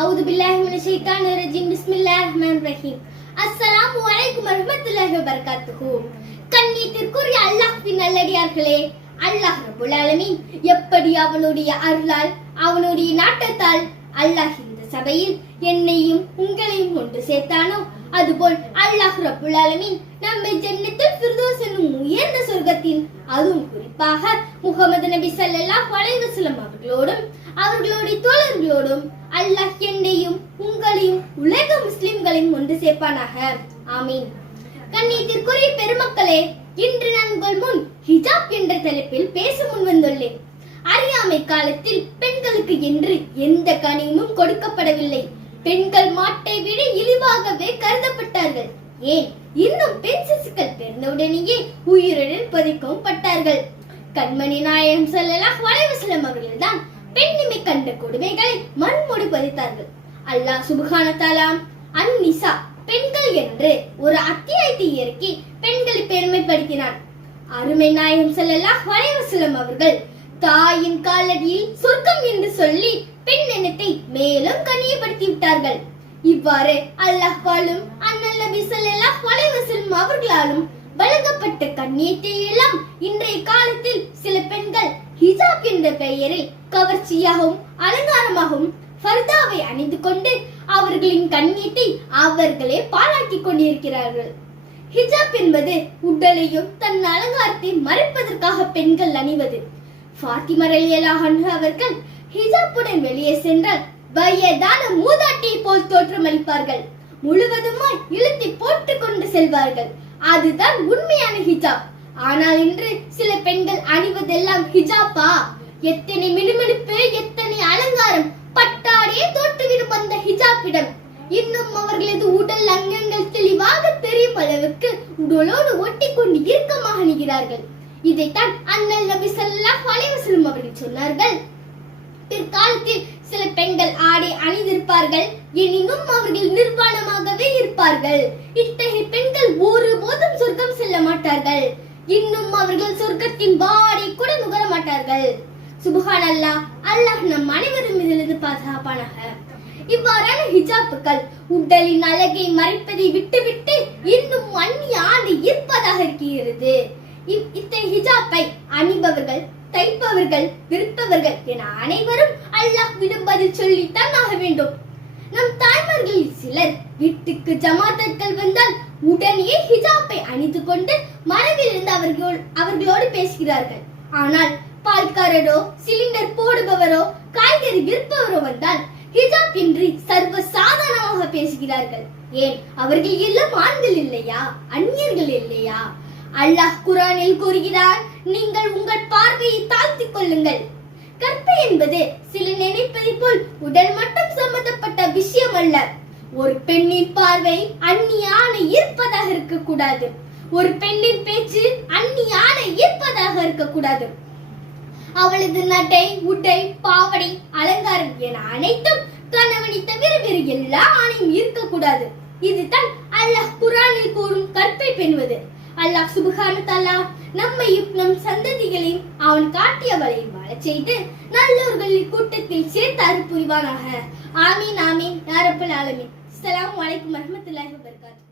அவுது பில்லாஹி மினஷ் ஷைத்தானிர் ரஜீம். பிஸ்மில்லாஹிர் ரஹ்மானிர் ரஹீம். அஸ்ஸலாமு அலைக்கும் வரஹ்மத்துல்லாஹி வபரகாத்துஹு. கண்ணியத்திற்குரிய அல்லாஹ்வின் நல்லடியார்களே, அல்லாஹ் ரப்புல் ஆலமீன் எப்படி அவனுடைய அருளால் அவனுடைய நாட்டத்தால் அல்லாஹ் இந்த சபையில் என்னையும் உங்களையும் ஒன்று சேர்த்தானோ, அதுபோல் அல்லாஹ் ரப்புல் ஆலமீன் நம்மை ஜன்னத்துல் ஃபிர்தௌஸ் என்னும் உயர்ந்த சொர்க்கத்தின், அதுவும் குறிப்பாக முஹம்மது நபி ஸல்லல்லாஹு அலைஹி வஸல்லம் அவர்களோடும் அவர்களுடைய தோழர்களோடும் அல்லாஹ் என்னையும் உங்களையும் உலக முஸ்லிம்களையும் ஒன்று சேர்ப்பானாக. ஆமீன். கண்ணியத்திற்குரிய பெருமக்களே, இன்று நான் உங்கள் முன் ஹிஜாப் என்ற தலைப்பில் பேச முன் வந்துள்ளேன். அறியாமை காலத்தில் பெண்களுக்கு என்று எந்த கனிவும் கொடுக்கப்படவில்லை. பெண்கள் மாட்டை விட இழிவாகவே கருதப்பட்டார்கள். ஏன், இன்னும் பெண் சிசுக்கள் பிறந்தவுடனேயே உயிருடன் புதைக்கவும் பட்டார்கள். கண்மணி நாயகம் ஸல்லல்லாஹு அலைஹி வஸல்லம் அவர்கள்தான் பெண்ணிமை கண்ட கொடுமைகளை மண்மூடி பதித்தார்கள். அல்லாஹ் சுப்ஹானஹு தஆலா அன்-நிசா பெண்கள் என்று ஒரு அத்தியாயத்தை இறக்கி பெண்களை பெருமைப்படுத்தினார். அருமை நாயகம் ஸல்லல்லாஹு அலைஹி வஸல்லம் அவர்கள் தாயின் காலடியில் சொர்க்கம் என்று சொல்லி பெண் இனத்தை மேலும் கண்ணியப்படுத்தி விட்டார்கள். இவ்வாறு அல்லாஹ்வாலும் அண்ணல் நபி ஸல்லல்லாஹு அலைஹி வஸல்லம் அவர்களாலும் வழங்கப்பட்ட கண்ணியத்தை எல்லாம் இன்றைய காலத்தில் சில பெண்கள் ஹிஜாப் என்ற பெயரில் கவர்ச்சியாகவும் அலங்காரமாகவும் ஃபர்தாவை அணிந்து கொண்டு அவர்களின் கண்ணியத்தை அவர்களே பாழாக்கி கொண்டிருக்கிறார்கள். ஹிஜாப் என்பது உடலையும் தன் அலங்காரத்தை மறைப்பதற்காக பெண்கள் அணிவது. ஃபாத்திமா ரலியல்லாஹு அன்ஹா அவர்கள் ஹிஜாப்புடன் வெளியே சென்றால் வயதான மூதாட்டியை போல் தோற்றமளிப்பார்கள். முழுவதுமாய் இழுத்தி போட்டுக் கொண்டு செல்வார்கள். அதுதான் உண்மையான ஹிஜாப். ஆனால் இன்று சில பெண்கள் அணிவதெல்லாம் ஹிஜாப்பா? எத்தனை மினுமினுப்பு, எத்தனை அலங்காரம்! பட்டாடையே தோற்றுவிடும் அந்த ஹிஜாப்பிடம் இன்னும் அவர்களது உடல் அங்கங்கள் தெளிவாக தெரியும் அளவுக்கு உடலோடு ஒட்டி கொண்டு இறுக்கமாக அணிகிறார்கள். இதைத்தான் அண்ணல் நபி ஸல்லல்லாஹு அலைஹி வஸல்லம் அவர்கள் சொன்னார்கள். பிற்காலத்தில் சில பெண்கள் ஆடை அணிந்திருப்பார்கள், எனினும் அவர்கள் நிர்வாணமாகவே இருப்பார்கள். இத்தகைய பெண்கள் ஒருபோதும் சொர்க்கம் செல்ல மாட்டார்கள். இன்னும் அவர்கள் சொர்க்கத்தின் வாடை கூட நுகர மாட்டார்கள். சுப்ஹானல்லாஹ். அல்லாஹ் நம் அனைவரும் இதிலிருந்து பாதுகாப்பானாக. இவ்வாறான ஹிஜாப்புகள் உடலின் அழகை மறைப்பதை விட்டுவிட்டு இன்னும் அந்நிய ஆடை இருப்பதாக இருக்கிறது. இத்தகைய ஹிஜாப்பை அணிபவர்கள், தைப்பவர்கள், விற்பவர்கள் என அனைவரும் அல்லாஹ்விடம் பதில் சொல்லித்தான் ஆக வேண்டும். நம் தாய்மார்களில் சிலர் வீட்டுக்கு ஜமாத்தர்கள் வந்தால் உடனே ஹிஜாப்பை அணிந்து கொண்டு மரபிலிருந்து அவர்களோடு பேசுகிறார்கள். ஆனால் பால்காரரோ, சிலிண்டர் போடுபவரோ, காய்கறி விற்பவரோ வந்தால் ஹிஜாப் இன்றி சர்வ சாதாரணமாக பேசுகிறார்கள். ஏன், அவர்கள் எல்லாம் ஆண்கள் இல்லையா? அந்நியர்கள் இல்லையா? அல்லாஹ் குர்ஆனில் கூறுகிறார், நீங்கள் உங்கள் பார்வையை தாழ்த்திக் கொள்ளுங்கள். கற்பை என்பது சில நினைப்பதை போல் உடல் மட்டும் சம்பந்தப்பட்ட விஷயம் அல்ல. ஒரு பெண்ணின் பார்வை அந்நியான ஈர்ப்பதாக இருக்கக்கூடாது. ஒரு பெண்ணின் பேச்சு அந்நியான ஈர்ப்பதாக இருக்கக்கூடாது. அவளது நடை, உடை, பாவடை, அலங்காரம் என அனைத்தும் கணவனை தவிர வேறு எல்லா ஆணையும் இருக்கக்கூடாது. இதுதான் அல்லாஹ் குர்ஆனில் கூறும் கற்பை பெண்வது. அல்லாஹ் சுப்ஹானஹு தஆலா நம்மையும் நம் சந்ததிகளையும் அவன் காட்டிய வழியில் வாழச் செய்து நல்லோர்களின் கூட்டத்தில் சேர்த்து அருள் புரிவானாக. ஆமீன் ஆமீன் யா ரப்பல் ஆலமீன். அஸ்ஸலாமு அலைக்கும் வரஹ்மத்துல்லாஹி வபரகாத்துஹு.